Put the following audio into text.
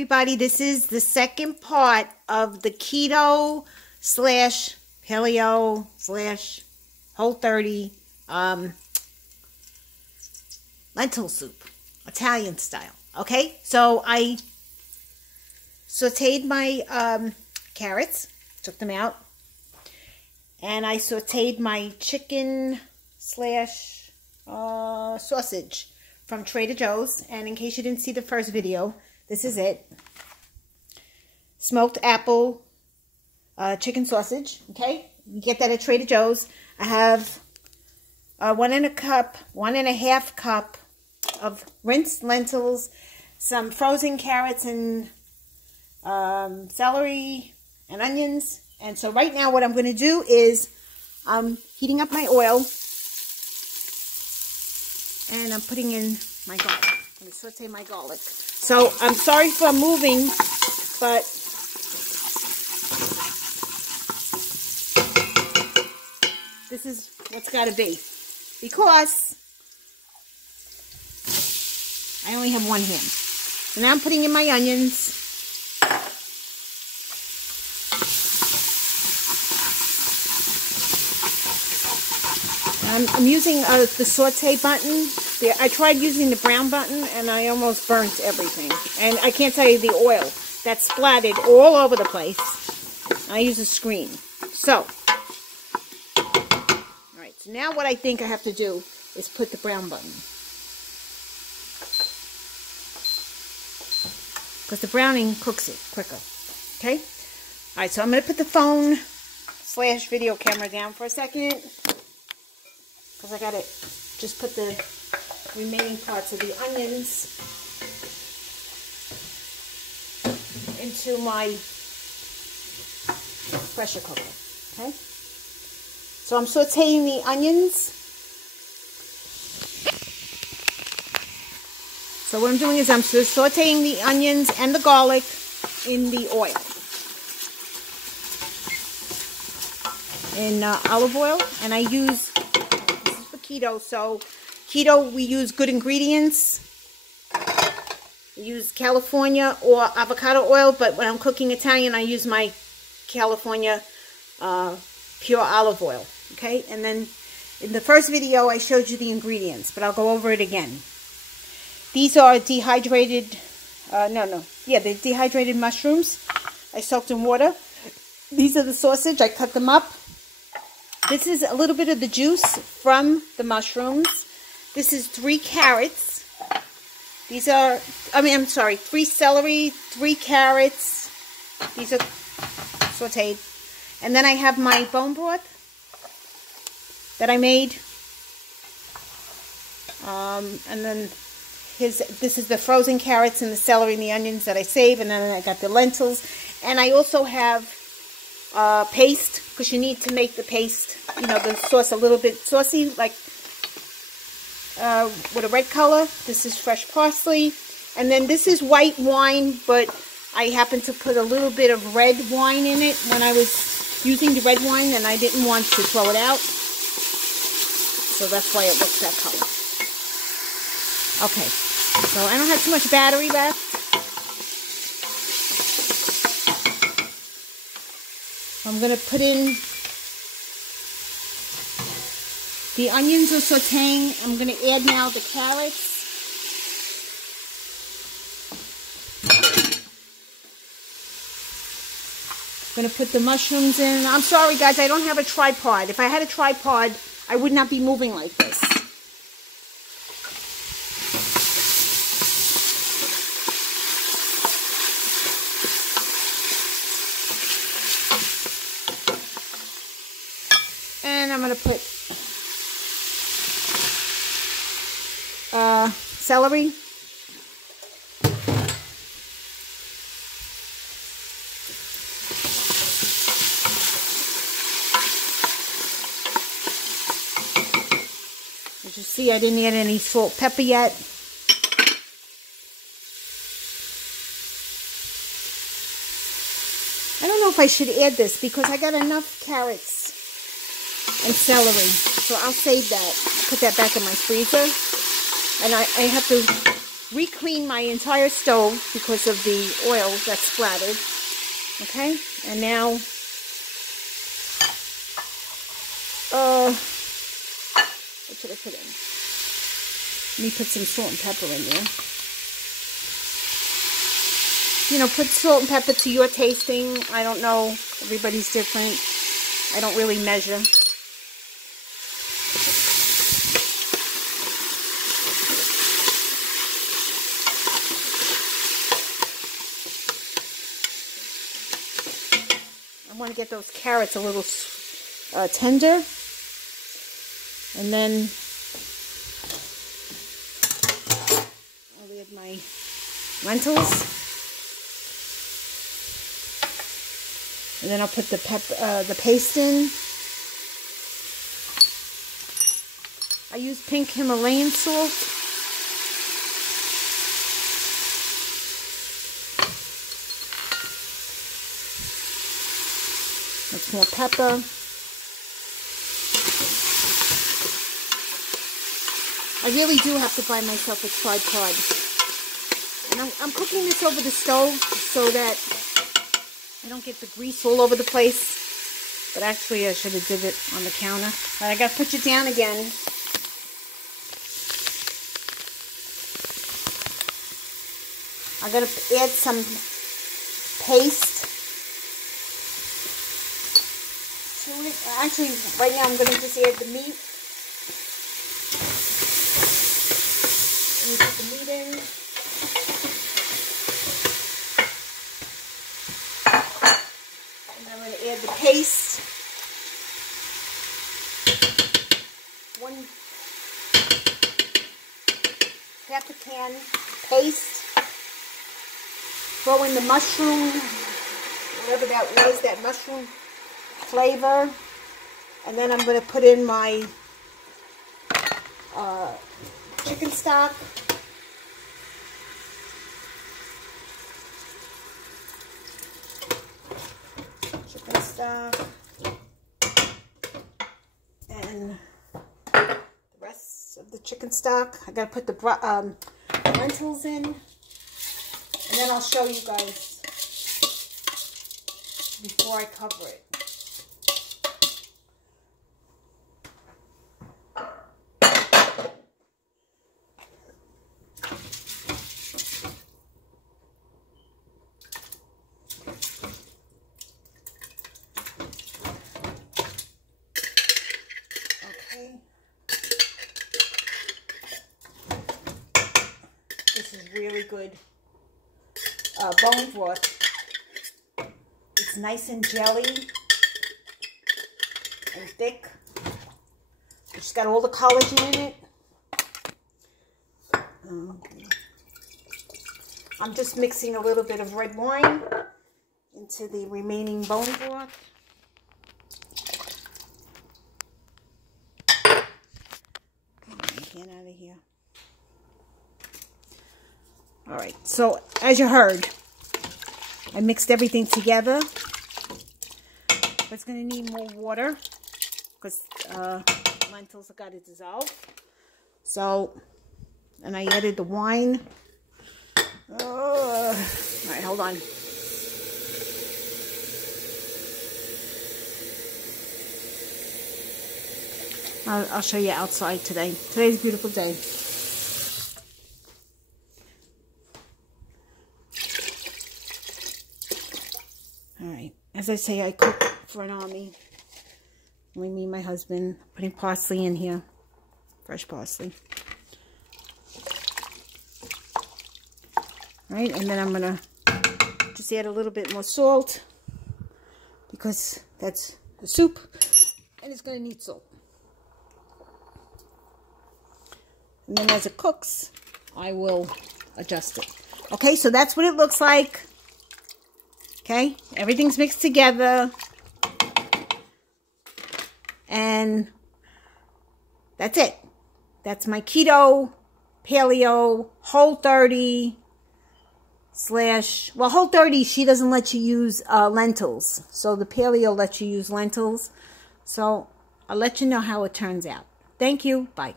Everybody, this is the second part of the keto slash paleo slash Whole30 lentil soup, Italian style. Okay, so I sauteed my carrots, took them out, and I sauteed my chicken slash sausage from Trader Joe's. And in case you didn't see the first video, this is it. Smoked apple chicken sausage. Okay, you get that at Trader Joe's. I have 1.5 cup of rinsed lentils, some frozen carrots and celery and onions. And so right now what I'm going to do is I'm heating up my oil and I'm putting in my garlic. I'm going to saute my garlic. So I'm sorry for moving, but this is what's got to be, because I only have one hand. So now I'm putting in my onions. I'm using the saute button. I tried using the brown button and I almost burnt everything. And I can't tell you the oil that splattered all over the place. I use a screen. So, alright, so now what I think I have to do is put the brown button. Because the browning cooks it quicker. Okay? Alright, so I'm going to put the phone slash video camera down for a second. Because I got to just put the remaining parts of the onions into my pressure cooker. Okay? So I'm sauteing the onions. So what I'm doing is I'm sauteing the onions and the garlic in the oil. In olive oil. And I use, this is for keto, so keto we use good ingredients. We use California or avocado oil, but when I'm cooking Italian I use my California pure olive oil. Okay, and then in the first video I showed you the ingredients, but I'll go over it again. These are dehydrated, they're dehydrated mushrooms. I soaked in water. These are the sausage. I cut them up. This is a little bit of the juice from the mushrooms. This is 3 carrots. These are, 3 celery, 3 carrots. These are sauteed. And then I have my bone broth that I made. And then this is the frozen carrots and the celery and the onions that I save. And then I got the lentils. And I also have paste, because you need to make the paste, the sauce a little bit saucy, like with a red color. This is fresh parsley. And then this is white wine, but I happened to put a little bit of red wine in it when I was using the red wine, and I didn't want to throw it out. So that's why it looks that color. Okay, so I don't have too much battery left. I'm going to put in the onions are sauteing. I'm going to add now the carrots. I'm going to put the mushrooms in. I'm sorry guys, I don't have a tripod. If I had a tripod, I would not be moving like this. And I'm going to put celery. As you see, I didn't add any salt, pepper yet. I don't know if I should add this because I got enough carrots and celery, so I'll save that, put that back in my freezer. And I have to re-cleaned my entire stove because of the oil that splattered. Okay, and now, what should I put in? Let me put some salt and pepper in there. You know, put salt and pepper to your tasting. I don't know. Everybody's different. I don't really measure. I want to get those carrots a little tender. And then I'll add my lentils. And then I'll put the paste in. I use pink Himalayan salt. That's more pepper. I really do have to buy myself a tripod. And I'm cooking this over the stove so that I don't get the grease all over the place. But actually, I should have did it on the counter. But I got to put it down again. I'm going to add some paste to it. Actually, right now I'm going to just add the meat. Let me put the meat in. Add the paste, half a can paste, throw in the mushroom, whatever that was, that mushroom flavor, and then I'm going to put in my chicken stock. And the rest of the chicken stock. I gotta put the lentils in, and then I'll show you guys before I cover it. This is really good bone broth. It's nice and jelly and thick. It's got all the collagen in it. I'm just mixing a little bit of red wine into the remaining bone broth. Get out of here. All right, so as you heard, I mixed everything together. It's going to need more water because lentils have got to dissolve. So, and I added the wine. All right, hold on. I'll show you outside today. Today's a beautiful day. Alright, as I say, I cook for an army. Only me and my husband. Putting parsley in here. Fresh parsley. Alright, and then I'm going to just add a little bit more salt. Because that's the soup. And it's going to need salt. And then as it cooks, I will adjust it. Okay, so that's what it looks like. Okay, everything's mixed together. And that's it. That's my keto, paleo, Whole30 / well, Whole30, she doesn't let you use lentils. So the paleo lets you use lentils. So I'll let you know how it turns out. Thank you. Bye.